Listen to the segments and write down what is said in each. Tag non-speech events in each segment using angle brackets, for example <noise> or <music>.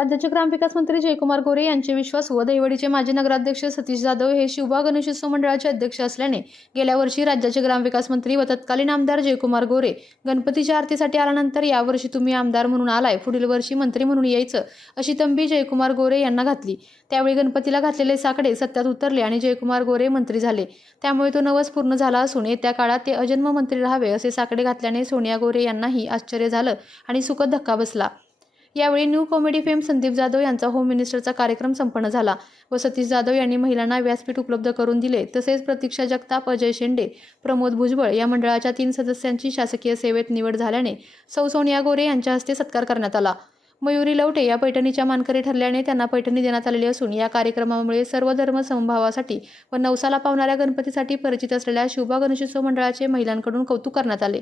राज्याचे ग्रामविकास मंत्री जयकुमार गोरे यांचे विश्वास व दैवडीचे माजी नगराध्यक्ष सतीश जाधव हे शिवबा गणेशोत्सव मंडळाचे अध्यक्ष असल्याने गेल्या वर्षी राज्याचे ग्रामविकास मंत्री व तत्कालीन आमदार जयकुमार गोरे गणपतीच्या आरतीसाठी आल्यानंतर यावर्षी तुम्ही आमदार म्हणून आलाय पुढील वर्षी मंत्री म्हणून यायचं अशी तंबी जयकुमार गोरे यांना घातली. त्यावेळी गणपतीला घातलेले साकडे सत्यात उतरले आणि जयकुमार गोरे मंत्री झाले. त्यामुळे तो नवस पूर्ण झाला असून येत्या काळात ते अजन्म मंत्री राहावे असे साकडे घातल्याने सोनिया गोरे यांनाही आश्चर्य झालं आणि सुखद धक्का बसला. यावेळी new comedy fame Sandeep Jadhav यांचा होम मिनिस्टरचा कार्यक्रम संपन्न झाला. व सतीश जाधव यांनी महिलांना व्यासपीठ उपलब्ध करून दिले. तसेच प्रतीक्षा जगताप अजय शेंडे प्रमोद भुजबळ या मंडळाच्या तीन सदस्यांची शासकीय सेवेत निवड झाल्याने सौ सोनिया गोरे यांच्या हस्ते सत्कार करण्यात आला. मयुरी लवटे या पैठणीच्या मानकरी ठरल्याने त्यांना पैठणी देण्यात आलेली असून या कार्यक्रमामुळे सर्व धर्म समभावासाठी व नवसाला पावणाऱ्या गणपतीसाठी परिचित असलेल्या शिवबा गणेशोत्सव मंडळाचे महिलांकडून कौतुक करण्यात आले.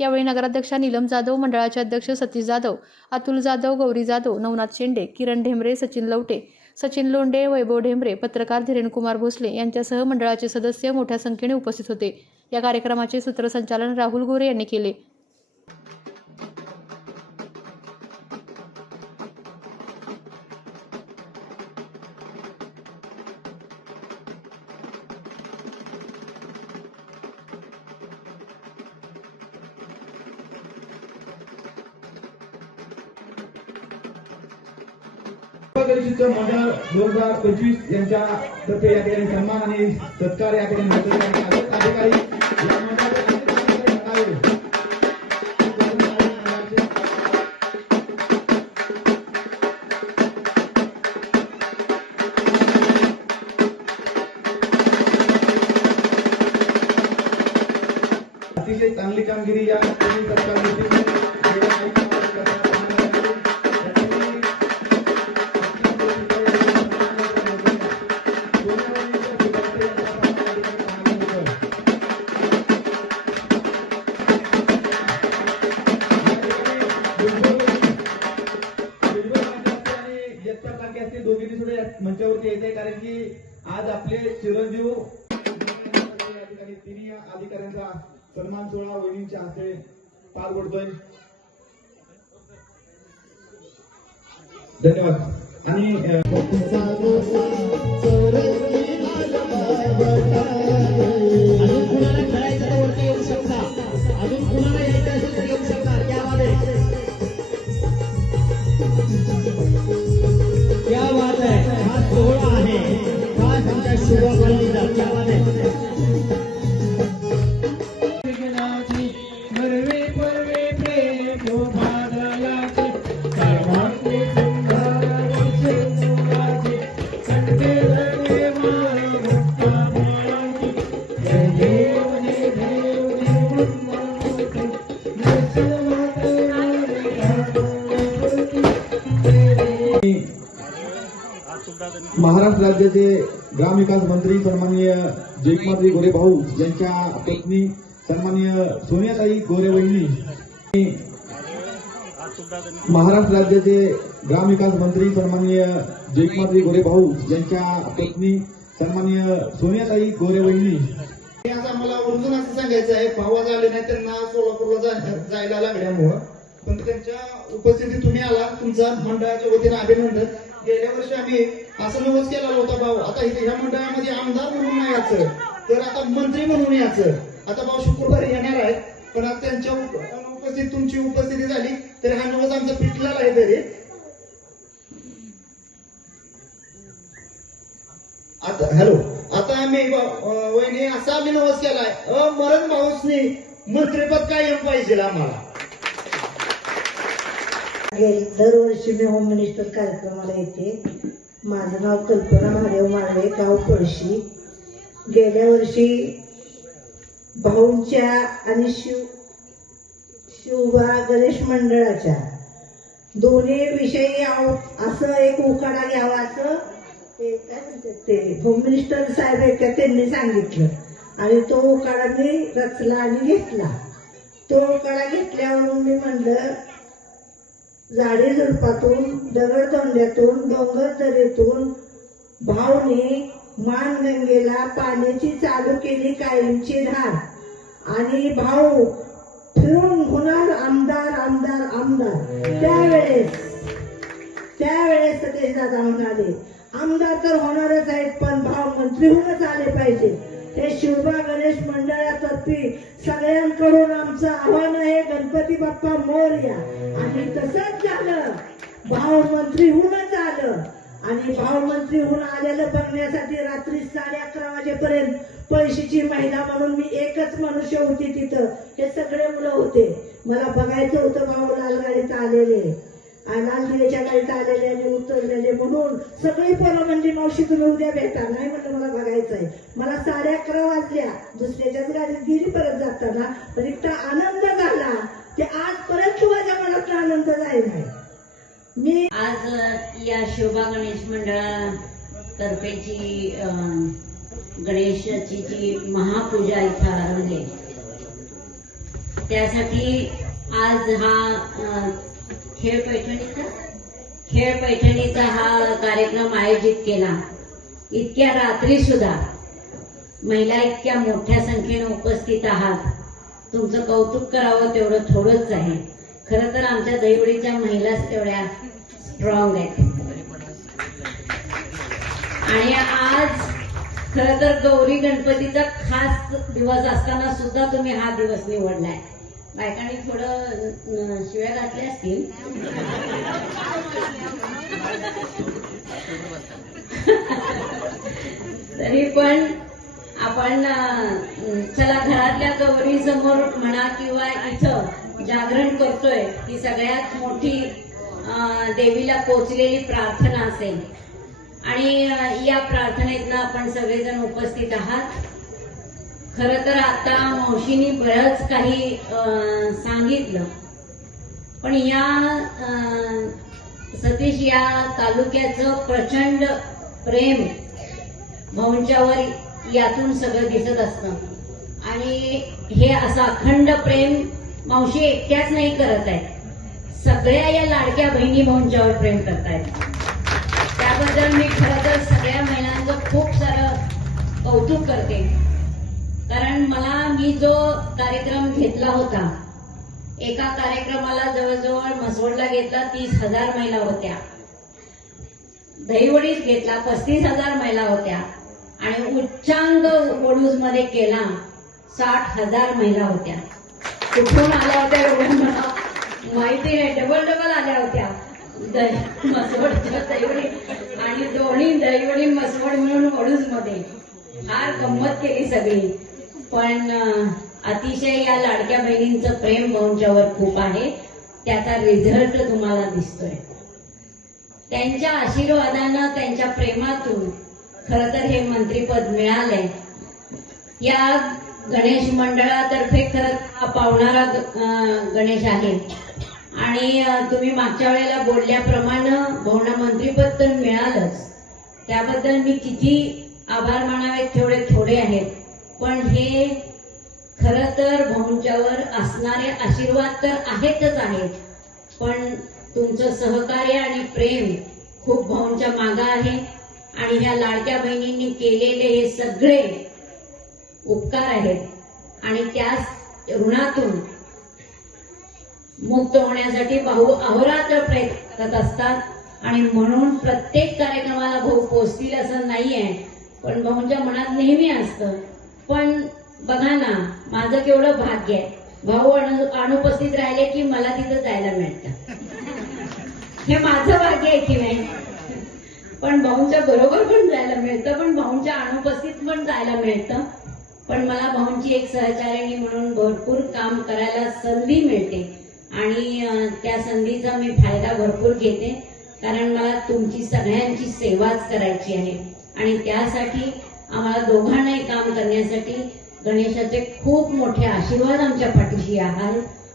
यावेळी नगराध्यक्षा नीलम जाधव मंडळाचे अध्यक्ष सतीश जाधव अतुल जाधव गौरी जाधव नवनाथ शेंडे किरण ढेमरे सचिन लवटे सचिन लोंडे वैभव ढेमरे पत्रकार धीरेनकुमार भोसले यांच्यासह मंडळाचे सदस्य मोठ्या संख्येने उपस्थित होते. या कार्यक्रमाचे सूत्रसंचालन राहुल गोरे यांनी केले. गणेशोत्सव मंडळ दोन हजार पंचवीस यांच्या तर्फे या ठिकाणी सन्मान आणि सत्कार या ठिकाणी अधिकारी अधिकाऱ्यांचा सन्मान सोहळा वहिनींच्या हस्ते पार पडतोय. धन्यवाद. आणि ग्रामविकास मंत्री सन्माननीय जयकुमारजी गोरे भाऊ यांच्या पत्नी सन्माननीय सोनियाताई गोरे वहिनी महाराष्ट्र राज्याचे ग्रामविकास मंत्री सन्माननीय जयकुमारजी गोरे भाऊ यांच्या पत्नी सन्माननीय सोनियाताई गोरे वहिनी. आता मला वरून असं सांगायचं आहे भावा झाले नाही त्यांना सोलापूरला जायला लागल्यामुळं. पण त्यांच्या उपस्थितीत तुम्ही आला तुमचा मंडळाच्या वतीनं अभिनंदन. गेल्या वर्षी आम्ही असं नवस केला होता भाऊ. आता इथे ह्या मंडळामध्ये आमदार म्हणून नाही यायचं तर आता मंत्री म्हणून यायचं आता भाऊ शुक्रवारी येणार आहेत. पण आता त्यांच्या उपस्थित तुमची उपस्थिती झाली तर हा नवस आमचा पिटलेला आहे तरी आता हॅलो. आता आम्ही वहिनी असा आम्ही नवस केलाय. मरण भाऊसनी मंत्रीपद कायम पाहिजे आम्हाला. दरवर्षी मी होम मिनिस्टर कार्यक्रमाला येते. माझं नाव कल्पना महादेव माळवे गाव पळशी. गेल्या वर्षी भाऊंच्या आणि शिव शिवबा गणेश मंडळाच्या दोन्ही विषयी असं एक उखाडा घ्यावा असं ते काय म्हणतात ते होम मिनिस्टर साहेब आहेत त्यांनी सांगितलं. आणि तो उखाडा मी रचला आणि घेतला. तो उखाडा घेतल्यावरून मी म्हणलं झाडे झुडपातून दगडदोंड्यातून डोंगर दरीतून भावने मानगंगेला पाण्याची चालू केली कायमची धार. आणि भाऊ फिरून होणार आमदार आमदार आमदार. त्यावेळेस त्यावेळेस सतीशदादा म्हणाले आमदार तर होणारच आहेत पण भाव मंत्री होऊनच आले पाहिजे. हे शिवबा गणेश मंडळातर्फे सगळ्यांकडून आमचं आव्हान आहे गणपती बाप्पा मोरया आणि तसंच झालं. भावमंत्री होऊनच आलं. आणि भावमंत्री होऊन आलेलं बघण्यासाठी रात्री साडे अकरा वाजेपर्यंत पैशीची महिला म्हणून मी एकच मनुष्य होती तिथं. हे सगळे मुलं होते. मला बघायचं होतं भाऊ लालगाडीत आलेले. आणि लाल आलेले आणि उतरलेले म्हणून सगळी पोरं म्हणजे मावशी तुम्ही उद्या भेटा. नाही म्हणलं मला बघायचंय. मला साडे अकरा वाजल्या. दुसऱ्याच्याच गाडीत गेली परत जाताना. पण इतका आनंद झाला की परत माझ्या मनात आनंद जाईल मी आज या शोभा गणेश मंडळातर्फेची गणेशाची जी महापूजा इथं आरंभली. त्यासाठी आज हा खेळ पैठणीचा खेळ पैठणीचा हा कार्यक्रम आयोजित केला. इतक्या रात्री सुद्धा महिला इतक्या मोठ्या संख्येनं उपस्थित आहात. तुमचं कौतुक करावं तेवढं थोडंच आहे. खरं तर आमच्या दैवडीच्या महिलाच तेवढ्या स्ट्रॉंग आहेत. आणि आज खरं तर गौरी गणपतीचा खास दिवस असताना सुद्धा तुम्ही हा दिवस निवडलाय. बायकांनी थोडं शिव्या घातल्या असतील. <laughs> तरी पण आपण चला घरातल्या गौरी समोर म्हणा किंवा इथं जागरण करतोय ही सगळ्यात मोठी देवीला पोचलेली प्रार्थना असेल. आणि या प्रार्थनेतनं आपण सगळेजण उपस्थित आहात. खर तर आता मावशीनी बरंच काही सांगितलं. पण या सतीश या तालुक्याचं प्रचंड प्रेम भाऊंच्यावर यातून सगळं दिसत असतं. आणि हे असं अखंड प्रेम मावशी एकट्याच नाही करत आहेत. सगळ्या या लाडक्या बहिणी भाऊंच्यावर प्रेम करतायत. त्याबद्दल मी खरं तर सगळ्या महिलांचं खूप सारं कौतुक करते. कारण मला मी जो कार्यक्रम घेतला होता एका कार्यक्रमाला जवळजवळ मसवडला घेतला तीस हजार महिला होत्या. दहीवडीत घेतला पस्तीस हजार महिला होत्या. आणि उच्चांग वडूजमध्ये केला साठ हजार महिला होत्या. कुठून आल्या होत्या एवढ्या? माहिती नाही. डबल डबल आल्या होत्या. दही मसवडच्या दहीवडी. आणि दोन्ही दहीवडी मसवड मिळून वडूजमध्ये फार गंमत केली सगळी. पण अतिशय या लाडक्या बहिणींचं प्रेम भाऊंच्यावर खूप आहे. त्याचा रिझल्ट तुम्हाला दिसतोय. त्यांच्या आशीर्वादानं त्यांच्या प्रेमातून खर तर हे मंत्रीपद मिळालंय. या गणेश मंडळातर्फे खरं हा पावणारा गणेश आहे. आणि तुम्ही मागच्या वेळेला बोलल्याप्रमाणे भवना मंत्रीपद तर मिळालंच. त्याबद्दल मी किती आभार मानावेत तेवढे थोडे आहेत. पण हे खरं तर भाऊंच्यावर असणारे आशीर्वाद तर आहेतच आहेत. पण तुमचं सहकार्य आणि प्रेम खूप भाऊंच्या मागं आहे. आणि ह्या लाडक्या बहिणींनी केलेले हे सगळे उपकार आहेत. आणि त्याच ऋणातून मुक्त होण्यासाठी भाऊ अहोरात्र प्रयत्न करत असतात. आणि म्हणून प्रत्येक कार्यक्रमाला भाऊ पोचतील असं नाहीये. पण भाऊंच्या मनात नेहमी असतं. पण बघा ना माझं केवढं भाग्य आहे. भाऊ अनुपस्थित राहिले की मला तिथं जायला मिळतं. हे माझं भाग्य आहे की नाही? पण भाऊंच्या बरोबर पण जायला मिळतं पण भाऊंच्या अनुपस्थित पण जायला मिळतं. पण मला भाऊंची एक सहचारिणी म्हणून भरपूर काम करायला संधी मिळते. आणि त्या संधीचा मी फायदा भरपूर घेते. कारण मला तुमची सगळ्यांची सेवाच करायची आहे. आणि त्यासाठी आम्हाला दोघांनाही काम करण्यासाठी गणेशाचे खूप मोठे आशीर्वाद आमच्या पाठीशी आहात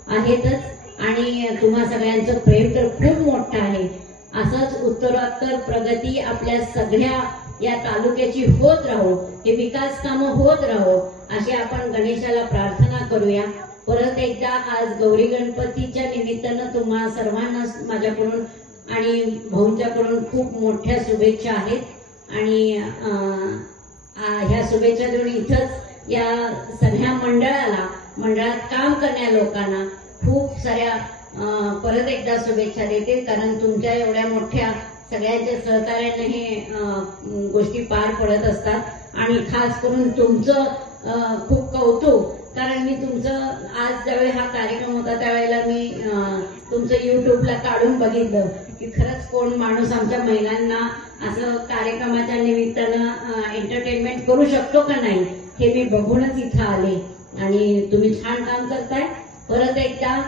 आहेतच. आणि तुम्हा सगळ्यांचं प्रेम तर खूप मोठं आहे. असंच उत्तरोत्तर प्रगती आपल्या सगळ्या या तालुक्याची होत राहो हे विकास कामं होत राहो अशी आपण गणेशाला प्रार्थना करूया. परत एकदा आज गौरी गणपतीच्या निमित्तानं तुम्हा सर्वांना माझ्याकडून आणि भाऊंच्याकडून खूप मोठ्या शुभेच्छा आहेत. आणि अं, ह्या शुभेच्छा देऊन इथंच या सगळ्या मंडळाला मंडळात काम करण्या लोकांना खूप साऱ्या परत एकदा शुभेच्छा देते. कारण तुमच्या एवढ्या मोठ्या सगळ्यांच्या सहकार्याने हे गोष्टी पार पडत असतात. आणि खास करून तुमचं खूप कौतुक. कारण मी तुमचं आज ज्यावेळी हा कार्यक्रम होता त्यावेळेला मी तुमचं युट्यूबला काढून बघितलं की खरंच कोण माणूस आमच्या महिलांना असं कार्यक्रमाच्या निमित्तानं एंटरटेनमेंट करू शकतो का नाही हे मी बघूनच इथं आले. आणि तुम्ही छान काम करताय. परत एकदा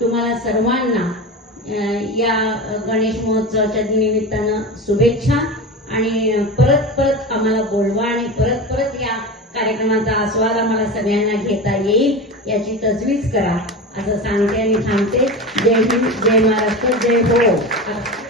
तुम्हाला सर्वांना या गणेश महोत्सवाच्या निमित्तानं शुभेच्छा. आणि परत परत आम्हाला बोलवा आणि परत परत या कार्यक्रमाचा आस्वाद आम्हाला सगळ्यांना घेता येईल याची तजवीज करा. असं सांगते आणि थांबते. जय हिंद जय महाराष्ट्र जय हो.